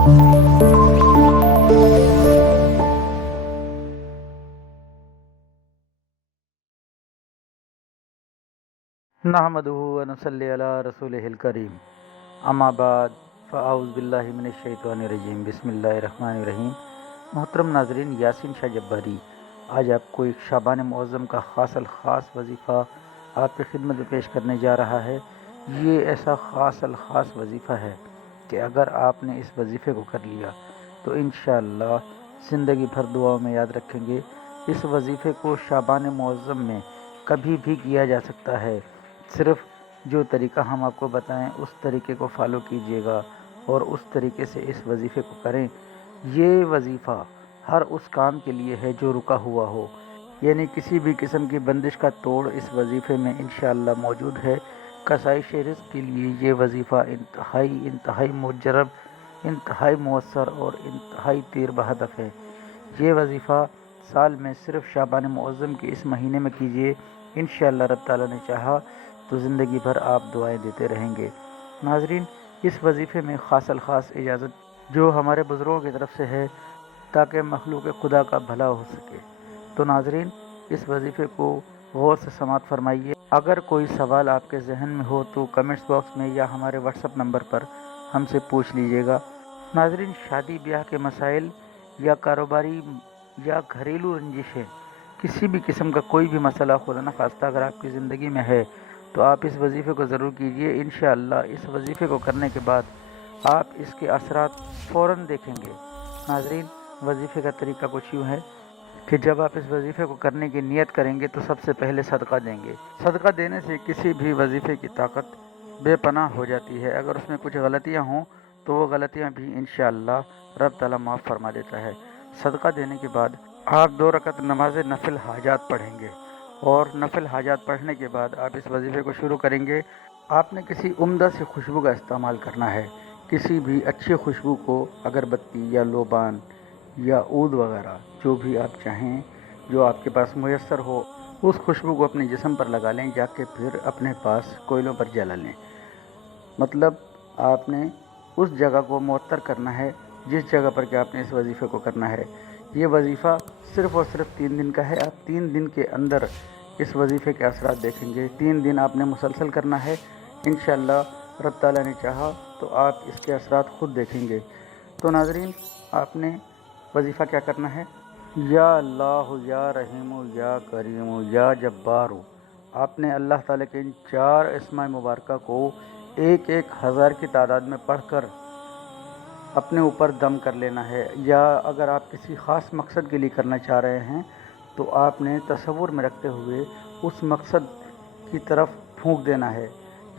नहमदुहु व नसल्ली अला रसूलिहिल करीम अम्मा बाद फ़अऊज़ु बिल्लाहि मिनश शैतानिर रजीम बिस्मिल्लाहिर रहमानिर रहीम। मोहतरम नाज़रीन, यासीन शाह जब्बारी आज आपको एक शाबान मुअज़्ज़म का ख़ास वजीफ़ा आपकी खिदमत में पेश करने जा रहा है। ये ऐसा ख़ास वजीफ़ा है कि अगर आपने इस वजीफ़े को कर लिया तो इंशाअल्लाह ज़िंदगी भर दुआओं में याद रखेंगे। इस वजीफ़े को शाबान मुअज़्ज़म में कभी भी किया जा सकता है। सिर्फ़ जो तरीक़ा हम आपको बताएं उस तरीक़े को फॉलो कीजिएगा और उस तरीक़े से इस वजीफ़े को करें। ये वजीफ़ा हर उस काम के लिए है जो रुका हुआ हो, यानी किसी भी किस्म की बंदिश का तोड़ इस वजीफ़े में इंशाअल्लाह मौजूद है। कसाइश रिज़्क़ के लिए ये वजीफ़ा इंतहाई मुजरब, इंतहाई मौसर और इंतहाई तीर बहदफ है। ये वजीफ़ा साल में सिर्फ़ शाबान मुअज़्ज़म के इस महीने में कीजिए। इंशाअल्लाह रब ताला ने चाहा तो ज़िंदगी भर आप दुआएं देते रहेंगे। नाज़रीन, इस वजीफ़े में ख़ास इजाज़त जो हमारे बुज़ुर्गों की तरफ से है ताकि मखलूक़ खुदा का भला हो सके। तो नाज़रीन, इस वजीफ़े को गौर से समाअत फरमाइए। अगर कोई सवाल आपके जहन में हो तो कमेंट्स बॉक्स में या हमारे व्हाट्सएप नंबर पर हमसे पूछ लीजिएगा। नाज़रीन, शादी ब्याह के मसाइल या कारोबारी या घरेलू रंजिशें, किसी भी किस्म का कोई भी मसला खुदा न खास्ता अगर आपकी ज़िंदगी में है तो आप इस वजीफ़े को ज़रूर कीजिए। इंशाअल्लाह इस वजीफ़े को करने के बाद आप इसके असरात फ़ौरन देखेंगे। नाज़रीन, वजीफ़े का तरीक़ा कुछ यूँ है कि जब आप इस वजीफ़े को करने की नियत करेंगे तो सबसे पहले सदका देंगे। सदका देने से किसी भी वजीफ़े की ताकत बेपनाह हो जाती है। अगर उसमें कुछ गलतियाँ हों तो वो गलतियाँ भी इंशाअल्लाह रब ताला माफ़ फरमा देता है। सदका देने के बाद आप 2 रकत नमाज नफिल हाजात पढ़ेंगे और नफिल हाजात पढ़ने के बाद आप इस वजीफ़े को शुरू करेंगे। आपने किसी उम्दा सी खुशबू का इस्तेमाल करना है। किसी भी अच्छी खुशबू को, अगरबत्ती या लोबान या ऊद वगैरह जो भी आप चाहें, जो आपके पास मुयस्सर हो, उस खुशबू को अपने जिस्म पर लगा लें, जाके फिर अपने पास कोयलों पर जला लें। मतलब आपने उस जगह को मुअत्तर करना है जिस जगह पर कि आपने इस वजीफ़े को करना है। ये वजीफ़ा सिर्फ़ और सिर्फ 3 दिन का है। आप 3 दिन के अंदर इस वजीफ़े के असरात देखेंगे। 3 दिन आपने मुसलसल करना है। इंशाअल्लाह रब ताला ने चाहा तो आप इसके असरात ख़ुद देखेंगे। तो नाज़रीन, आपने वजीफ़ा क्या करना है? या अल्लाह या रहीम या करीम या जब्बार। आपने अल्लाह ताला के इन 4 अस्माए मुबारका को 1-1 हज़ार की तादाद में पढ़कर अपने ऊपर दम कर लेना है। या अगर आप किसी ख़ास मकसद के लिए करना चाह रहे हैं तो आपने तसव्वुर में रखते हुए उस मकसद की तरफ फूंक देना है।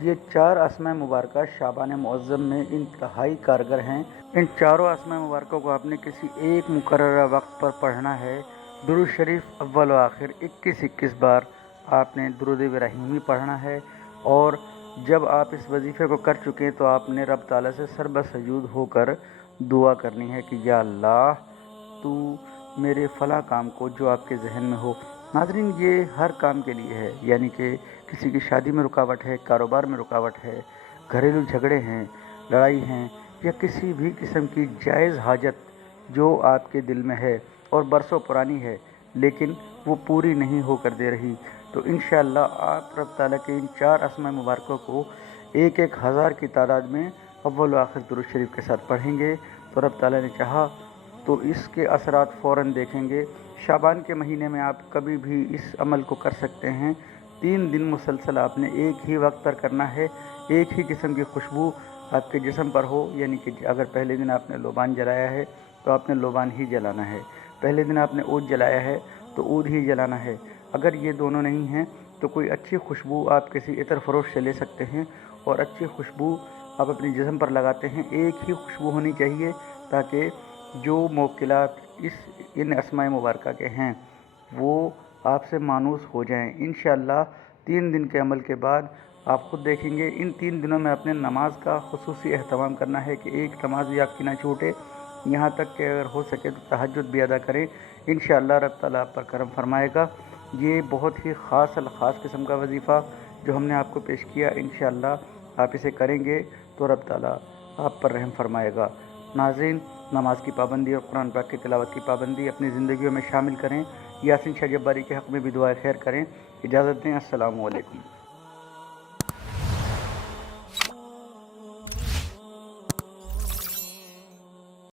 ये 4 अस्माए मुबारका शाबान मुअज़्ज़म में इंतहाई कारगर हैं। इन चारों अस्माए मुबारकों को आपने किसी एक मुकर्ररा वक्त पर पढ़ना है। दुरूद शरीफ अव्वल व आखिर 21-21 बार आपने दुरूद इब्राहीमी पढ़ना है। और जब आप इस वजीफ़े को कर चुके तो आपने रब ताला से सरबसजूद होकर दुआ करनी है कि या अल्लाह, तू मेरे फ़लाँ काम को जो आपके जहन में हो। नाज़रीन, ये हर काम के लिए है, यानी कि किसी की शादी में रुकावट है, कारोबार में रुकावट है, घरेलू झगड़े हैं, लड़ाई हैं, या किसी भी किस्म की जायज़ हाजत जो आपके दिल में है और बरसों पुरानी है लेकिन वो पूरी नहीं होकर दे रही, तो इंशाअल्लाह आप रब ताला के इन 4 अस्माए मुबारकों को 1-1 हज़ार की तादाद में अव्वल व आखिर दुरूद शरीफ के साथ पढ़ेंगे तो रब ताला ने चाहा तो इसके असरात फ़ौरन देखेंगे। शाबान के महीने में आप कभी भी इस अमल को कर सकते हैं। 3 दिन मुसलसल आपने एक ही वक्त पर करना है। एक ही किस्म की खुशबू आपके जिस्म पर हो, यानी कि अगर पहले दिन आपने लोबान जलाया है तो आपने लोबान ही जलाना है। पहले दिन आपने ऊद जलाया है तो ऊद ही जलाना है। अगर ये दोनों नहीं हैं तो कोई अच्छी खुशबू आप किसी इतर फरोश से ले सकते हैं और अच्छी खुशबू आप अपने जिस्म पर लगाते हैं। एक ही खुशबू होनी चाहिए ताकि जो मौकिलात इन अस्माए मुबारका के हैं वो आपसे मानूस हो जाएं। इंशाअल्लाह 3 दिन के अमल के बाद आप ख़ुद देखेंगे। इन 3 दिनों में अपने नमाज का खुसूसी एहतमाम करना है कि एक नमाज भी आपकी ना छूटे। यहाँ तक कि अगर हो सके तो तहज्जुद भी अदा करें। इंशाअल्लाह रब ताला आप पर करम फरमाएगा। ये बहुत ही ख़ास किस्म का वजीफ़ा जो हमने आपको पेश किया, इंशाअल्लाह आप इसे करेंगे तो रब ताला आप पर रहम फरमाएगा। ناظرین، نماز کی پابندی اور قرآن پاک کی تلاوت کی پابندی اپنی زندگیوں میں شامل کریں۔ یاسین شاہ جباری کے حق میں بھی دعائے خیر کریں۔ اجازت دیں، السلام علیکم۔